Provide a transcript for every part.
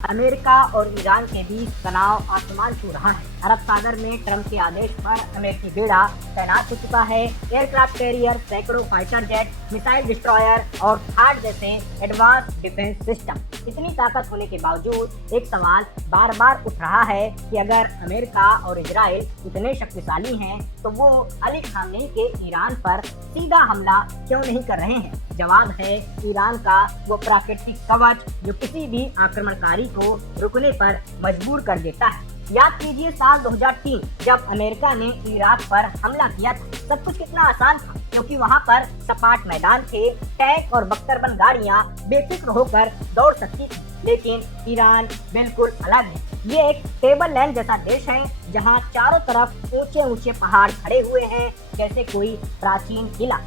America और Iran के बीच तनाव आसमान छू रहा है। अरब सागर में ट्रंप के आदेश पर अमेरिकी बेड़ा तैनात हो चुका है। एयरक्राफ्ट कैरियर, सैकड़ों फाइटर जेट, मिसाइल डिस्ट्रॉयर और थार्ड जैसे एडवांस डिफेंस सिस्टम। इतनी ताकत होने के बावजूद एक सवाल बार बार उठ रहा है कि अगर अमेरिका और इजराइल इतने शक्तिशाली हैं तो वो अली खामेनी के ईरान पर सीधा हमला क्यों नहीं कर रहे हैं। जवाब है ईरान का वो प्राकृतिक कवच जो किसी भी आक्रमणकारी को रुकने पर मजबूर कर देता है। याद कीजिए साल 2003 जब अमेरिका ने इराक पर हमला किया था। सब कुछ कितना आसान था क्योंकि वहाँ पर सपाट मैदान थे, टैंक और बख्तरबंद गाड़ियाँ बेफिक्र होकर दौड़ सकती थी। लेकिन ईरान बिल्कुल अलग है। ये एक टेबल लैंड जैसा देश है जहाँ चारों तरफ ऊंचे ऊंचे पहाड़ खड़े हुए हैं जैसे कोई प्राचीन किला।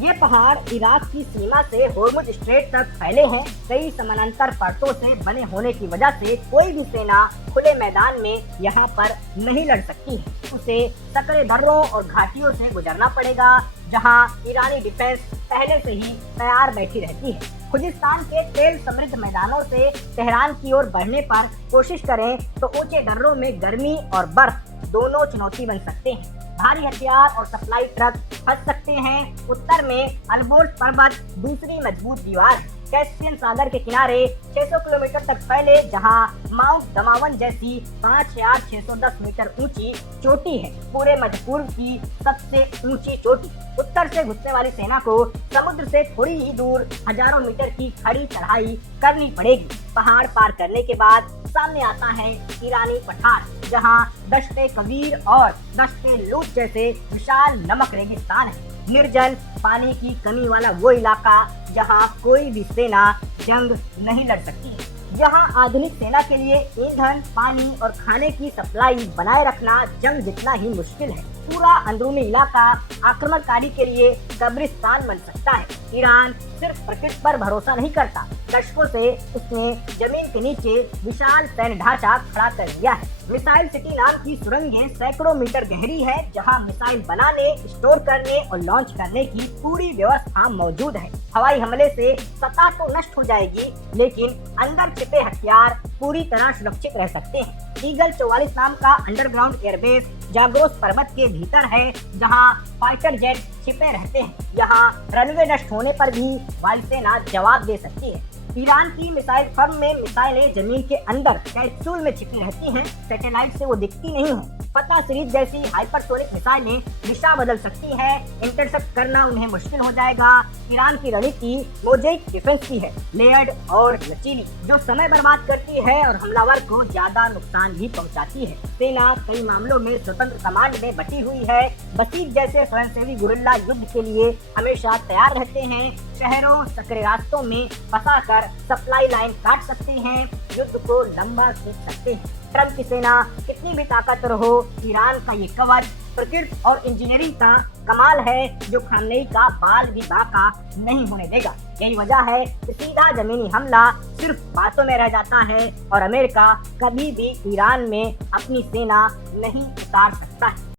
ये पहाड़ इराक की सीमा से होर्मुज स्ट्रेट तक फैले हैं। कई समानांतर परतों से बने होने की वजह से कोई भी सेना खुले मैदान में यहाँ पर नहीं लड़ सकती है। उसे सकरे दर्रों और घाटियों से गुजरना पड़ेगा जहाँ ईरानी डिफेंस पहले से ही तैयार बैठी रहती है। खुजिस्तान के तेल समृद्ध मैदानों से तेहरान की ओर बढ़ने पर कोशिश करें तो ऊंचे दर्रों में गर्मी और बर्फ दोनों चुनौती बन सकते हैं। भारी हथियार और सप्लाई ट्रक फंस सकते हैं। उत्तर में अल्बोर्ज पर्वत दूसरी मजबूत दीवार है। कैस्पियन सागर के किनारे 600 किलोमीटर तक फैले जहां माउंट दमावन जैसी 5610 मीटर ऊंची चोटी है, पूरे मध्य पूर्व की सबसे ऊंची चोटी। उत्तर से घुसने वाली सेना को समुद्र से थोड़ी ही दूर हजारों मीटर की खड़ी चढ़ाई करनी पड़ेगी। पहाड़ पार करने के बाद सामने आता है ईरानी पठार जहां दश्ते कबीर और दश्ते लूत जैसे विशाल नमक रेगिस्तान है। निर्जन पानी की कमी वाला वो इलाका जहां कोई भी सेना जंग नहीं लड़ सकती। जहां आधुनिक सेना के लिए ईंधन, पानी और खाने की सप्लाई बनाए रखना जंग जितना ही मुश्किल है। पूरा अंदरूनी इलाका आक्रमणकारी के लिए कब्रिस्तान बन सकता है। ईरान सिर्फ प्रकृति पर भरोसा नहीं करता, दशकों से उसने जमीन के नीचे विशाल सैन्य ढांचा खड़ा कर दिया है। मिसाइल सिटी नाम की सुरंगें सैकड़ों मीटर गहरी है जहां मिसाइल बनाने, स्टोर करने और लॉन्च करने की पूरी व्यवस्था मौजूद है। हवाई हमले से सतह तो नष्ट हो जाएगी लेकिन अंदर छिपे हथियार पूरी तरह सुरक्षित रह सकते हैं। ईगल 44 नाम का अंडरग्राउंड एयरबेस जाग्रोस पर्वत के भीतर है जहां फाइटर जेट छिपे रहते हैं। यहाँ रनवे नष्ट होने पर भी वायुसेना जवाब दे सकती है। ईरान की मिसाइल फर्म में मिसाइलें जमीन के अंदर कैप्सूल में छिपी रहती हैं, सैटेलाइट से वो दिखती नहीं है। पता सीरीज जैसी हाइपरसोनिक मिसाइलें दिशा बदल सकती हैं, इंटरसेप्ट करना उन्हें मुश्किल हो जाएगा। ईरान की रणनीति मोज़ेक डिफेंस की है, लेयर्ड और लचीली, जो समय बर्बाद करती है और हमलावर को ज्यादा नुकसान भी पहुंचाती है। सेना कई मामलों में स्वतंत्र कमांड में बटी हुई है। बसीज जैसे स्वयंसेवी गुरिल्ला युद्ध के लिए हमेशा तैयार रहते हैं। शहरों, सकरे रास्तों में फंसा कर सप्लाई लाइन काट सकते हैं, युद्ध को लंबा खींच सकते हैं। ट्रंप की सेना कितनी भी ताकतवर हो, ईरान का ये कवच प्रकृति और इंजीनियरिंग का कमाल है जो खामेनी का बाल भी बाका नहीं होने देगा। यही वजह है कि सीधा जमीनी हमला सिर्फ बातों में रह जाता है और अमेरिका कभी भी ईरान में अपनी सेना नहीं उतार सकता है।